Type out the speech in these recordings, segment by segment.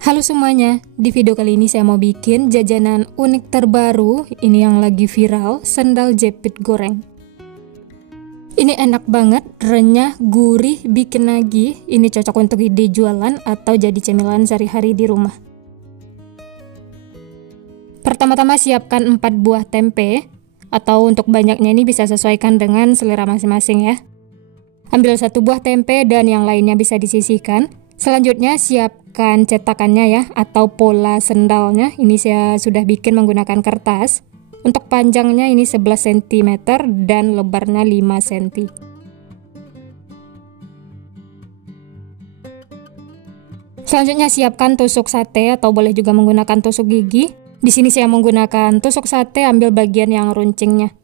Halo semuanya, di video kali ini saya mau bikin jajanan unik terbaru. Ini yang lagi viral, sendal jepit goreng. Ini enak banget, renyah, gurih, bikin nagih. Ini cocok untuk ide jualan atau jadi cemilan sehari-hari di rumah. Pertama-tama siapkan 4 buah tempe, atau untuk banyaknya ini bisa sesuaikan dengan selera masing-masing ya. Ambil 1 buah tempe dan yang lainnya bisa disisihkan. Selanjutnya siapkan cetakannya ya, atau pola sendalnya. Ini saya sudah bikin menggunakan kertas. Untuk panjangnya ini 11 cm dan lebarnya 5 cm. Selanjutnya siapkan tusuk sate atau boleh juga menggunakan tusuk gigi. Di sini saya menggunakan tusuk sate, ambil bagian yang runcingnya.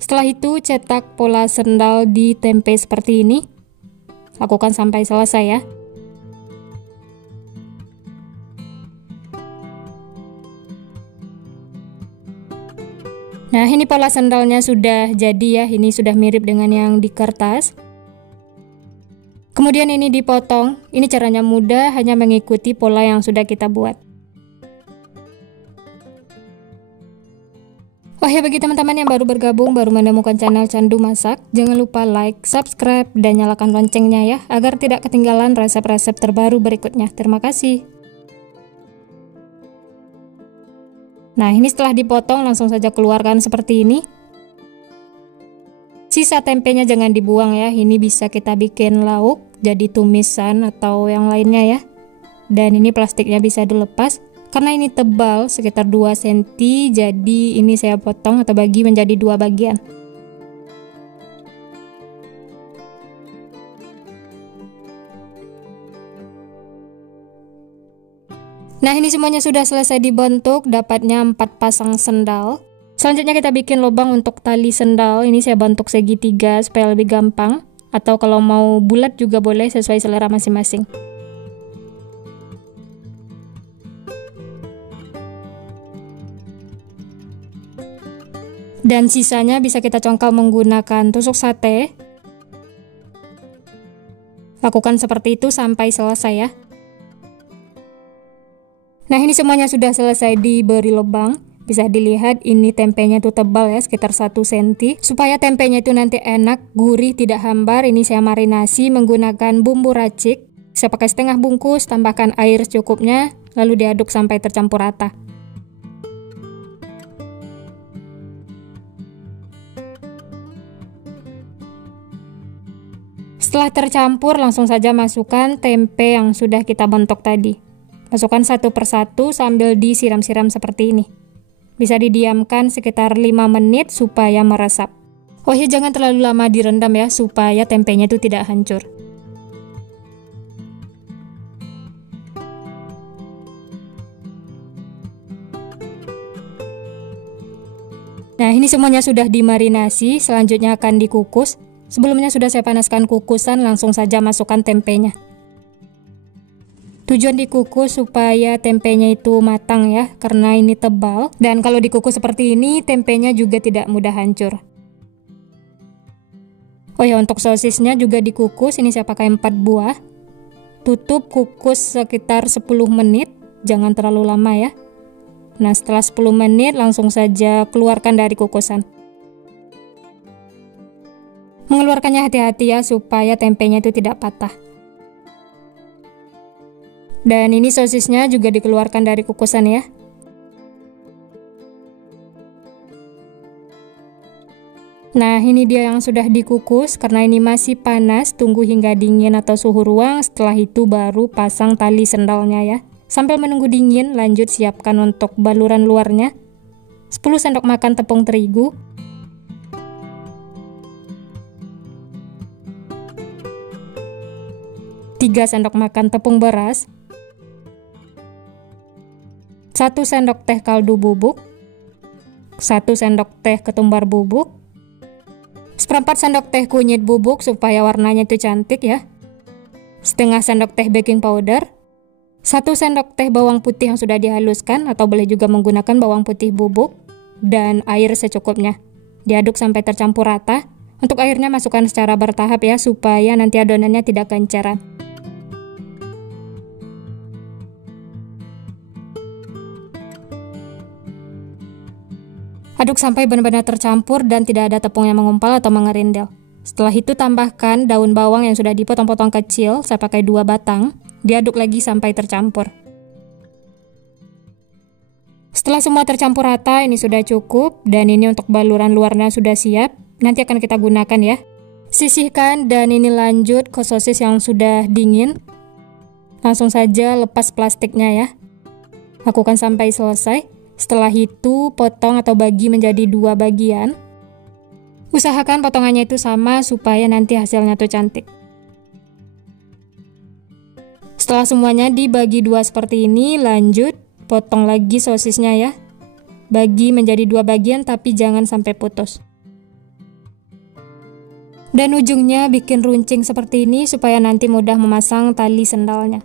Setelah itu cetak pola sendal di tempe seperti ini. Lakukan sampai selesai ya. Nah, ini pola sendalnya sudah jadi ya, ini sudah mirip dengan yang di kertas. Kemudian ini dipotong, ini caranya mudah, hanya mengikuti pola yang sudah kita buat. Oh ya, bagi teman-teman yang baru bergabung, baru menemukan channel Candu Masak, jangan lupa like, subscribe, dan nyalakan loncengnya ya, agar tidak ketinggalan resep-resep terbaru berikutnya. Terima kasih. Nah, ini setelah dipotong langsung saja keluarkan seperti ini. Sisa tempenya jangan dibuang ya, ini bisa kita bikin lauk, jadi tumisan atau yang lainnya ya. Dan ini plastiknya bisa dilepas, karena ini tebal sekitar 2 cm, jadi ini saya potong atau bagi menjadi 2 bagian. Nah, ini semuanya sudah selesai dibentuk, dapatnya 4 pasang sendal. Selanjutnya kita bikin lubang untuk tali sendal. Ini saya bentuk segitiga supaya lebih gampang, atau kalau mau bulat juga boleh sesuai selera masing-masing. Dan sisanya bisa kita congkal menggunakan tusuk sate. Lakukan seperti itu sampai selesai ya. Nah, ini semuanya sudah selesai diberi lubang. Bisa dilihat ini tempenya tuh tebal ya, sekitar 1 cm. Supaya tempenya itu nanti enak, gurih, tidak hambar, ini saya marinasi menggunakan bumbu racik. Saya pakai setengah bungkus, tambahkan air secukupnya, lalu diaduk sampai tercampur rata. Setelah tercampur, langsung saja masukkan tempe yang sudah kita bentuk tadi. Masukkan satu persatu sambil disiram-siram seperti ini. Bisa didiamkan sekitar 5 menit supaya meresap. Oh ya, jangan terlalu lama direndam ya, supaya tempenya itu tidak hancur. Nah, ini semuanya sudah dimarinasi, selanjutnya akan dikukus. Sebelumnya sudah saya panaskan kukusan, langsung saja masukkan tempenya. Tujuan dikukus supaya tempenya itu matang ya, karena ini tebal. Dan kalau dikukus seperti ini, tempenya juga tidak mudah hancur. Oh ya, untuk sosisnya juga dikukus, ini saya pakai 4 buah. Tutup, kukus sekitar 10 menit, jangan terlalu lama ya. Nah, setelah 10 menit langsung saja keluarkan dari kukusan. Mengeluarkannya hati-hati ya, supaya tempenya itu tidak patah. Dan ini sosisnya juga dikeluarkan dari kukusan ya. Nah, ini dia yang sudah dikukus. Karena ini masih panas, tunggu hingga dingin atau suhu ruang. Setelah itu baru pasang tali sendalnya ya. Sambil menunggu dingin, lanjut siapkan untuk baluran luarnya. 10 sendok makan tepung terigu, 3 sendok makan tepung beras, 1 sendok teh kaldu bubuk, 1 sendok teh ketumbar bubuk, 1/4 sendok teh kunyit bubuk supaya warnanya itu cantik ya, setengah sendok teh baking powder, 1 sendok teh bawang putih yang sudah dihaluskan atau boleh juga menggunakan bawang putih bubuk, dan air secukupnya. Diaduk sampai tercampur rata. Untuk airnya masukkan secara bertahap ya, supaya nanti adonannya tidak kenceran. Aduk sampai benar-benar tercampur dan tidak ada tepung yang mengumpal atau mengerindel. Setelah itu tambahkan daun bawang yang sudah dipotong-potong kecil, saya pakai 2 batang, diaduk lagi sampai tercampur. Setelah semua tercampur rata, ini sudah cukup, dan ini untuk baluran luarnya sudah siap. Nanti akan kita gunakan ya. Sisihkan dan ini lanjut ke sosis yang sudah dingin. Langsung saja lepas plastiknya ya. Lakukan sampai selesai. Setelah itu potong atau bagi menjadi 2 bagian. Usahakan potongannya itu sama supaya nanti hasilnya tuh cantik. Setelah semuanya dibagi 2 seperti ini, lanjut potong lagi sosisnya ya. Bagi menjadi 2 bagian tapi jangan sampai putus. Dan ujungnya bikin runcing seperti ini supaya nanti mudah memasang tali sendalnya.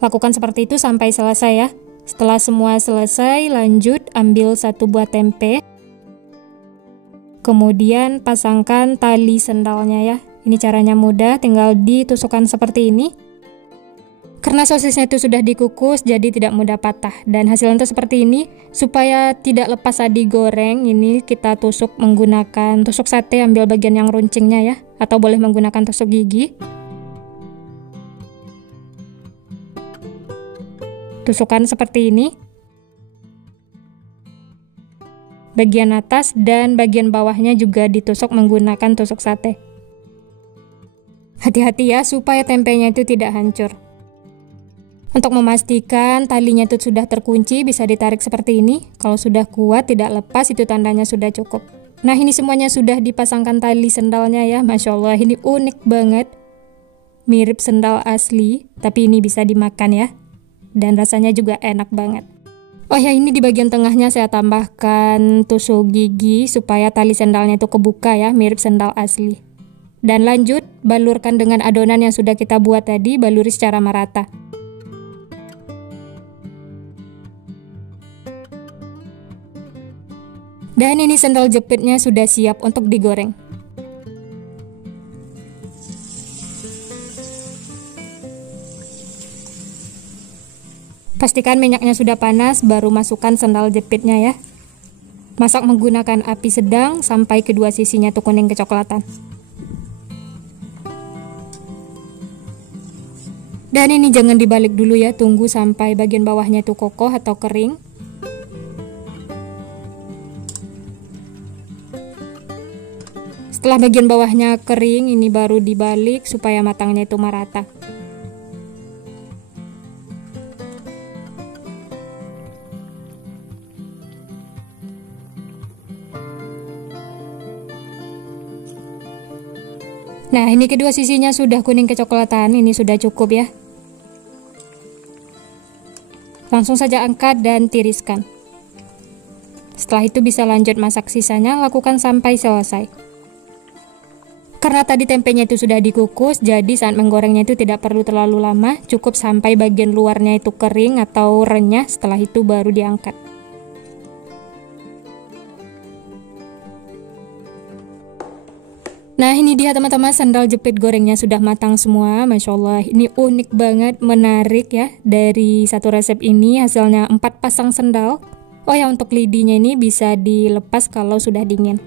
Lakukan seperti itu sampai selesai ya. Setelah semua selesai, lanjut ambil 1 buah tempe. Kemudian pasangkan tali sendalnya ya. Ini caranya mudah, tinggal ditusukkan seperti ini. Karena sosisnya itu sudah dikukus, jadi tidak mudah patah. Dan hasilnya itu seperti ini. Supaya tidak lepas saat digoreng, ini kita tusuk menggunakan tusuk sate, ambil bagian yang runcingnya ya. Atau boleh menggunakan tusuk gigi. Tusukkan seperti ini. Bagian atas dan bagian bawahnya juga ditusuk menggunakan tusuk sate. Hati-hati ya, supaya tempenya itu tidak hancur. Untuk memastikan talinya itu sudah terkunci, bisa ditarik seperti ini. Kalau sudah kuat, tidak lepas, itu tandanya sudah cukup. Nah, ini semuanya sudah dipasangkan tali sendalnya ya. Masya Allah, ini unik banget. Mirip sendal asli, tapi ini bisa dimakan ya. Dan rasanya juga enak banget. Oh ya, ini di bagian tengahnya saya tambahkan tusuk gigi supaya tali sendalnya itu kebuka ya, mirip sendal asli. Dan lanjut, balurkan dengan adonan yang sudah kita buat tadi, baluri secara merata. Dan ini sendal jepitnya sudah siap untuk digoreng. Pastikan minyaknya sudah panas, baru masukkan sendal jepitnya ya. Masak menggunakan api sedang sampai kedua sisinya tuh kuning kecoklatan. Dan ini jangan dibalik dulu ya, tunggu sampai bagian bawahnya tuh kokoh atau kering. Setelah bagian bawahnya kering, ini baru dibalik supaya matangnya itu merata. Nah, ini kedua sisinya sudah kuning kecoklatan, ini sudah cukup ya. Langsung saja angkat dan tiriskan. Setelah itu bisa lanjut masak sisanya, lakukan sampai selesai. Karena tadi tempenya itu sudah dikukus, jadi saat menggorengnya itu tidak perlu terlalu lama, cukup sampai bagian luarnya itu kering atau renyah, setelah itu baru diangkat. Nah, ini dia teman-teman, sendal jepit gorengnya sudah matang semua. Masya Allah, ini unik banget, menarik ya. Dari satu resep ini hasilnya 4 pasang sendal. Oh ya, untuk lidinya ini bisa dilepas kalau sudah dingin.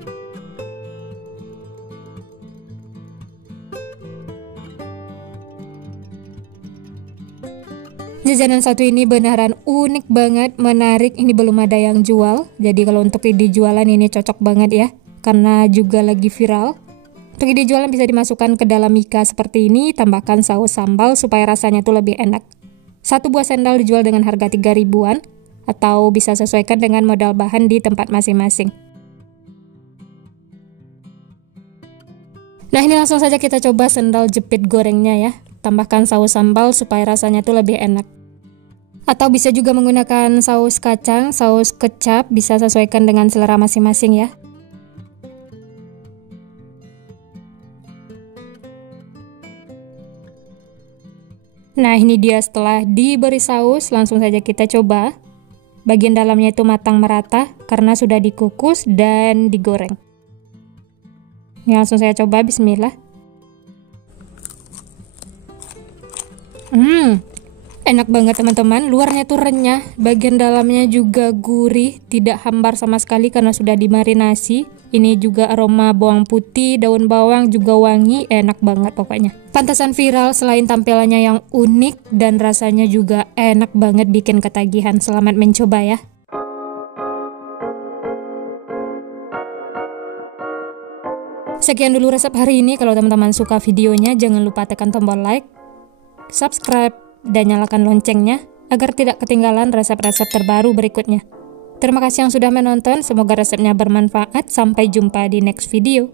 Jajanan satu ini beneran unik banget, menarik. Ini belum ada yang jual, jadi kalau untuk ide jualan ini cocok banget ya, karena juga lagi viral. Untuk ide jualan bisa dimasukkan ke dalam mika seperti ini, tambahkan saus sambal supaya rasanya tuh lebih enak. Satu buah sendal dijual dengan harga 3 ribuan, atau bisa sesuaikan dengan modal bahan di tempat masing-masing. Nah, ini langsung saja kita coba sendal jepit gorengnya ya. Tambahkan saus sambal supaya rasanya tuh lebih enak. Atau bisa juga menggunakan saus kacang, saus kecap, bisa sesuaikan dengan selera masing-masing ya. Nah, ini dia setelah diberi saus, langsung saja kita coba. Bagian dalamnya itu matang merata karena sudah dikukus dan digoreng. Ini langsung saya coba, bismillah. Enak banget teman-teman, luarnya tuh renyah, bagian dalamnya juga gurih, tidak hambar sama sekali karena sudah dimarinasi. Ini juga aroma bawang putih, daun bawang juga wangi, enak banget pokoknya. Pantasan viral selain tampilannya yang unik dan rasanya juga enak banget bikin ketagihan. Selamat mencoba ya. Sekian dulu resep hari ini. Kalau teman-teman suka videonya, jangan lupa tekan tombol like, subscribe, dan nyalakan loncengnya agar tidak ketinggalan resep-resep terbaru berikutnya. Terima kasih yang sudah menonton, semoga resepnya bermanfaat. Sampai jumpa di next video.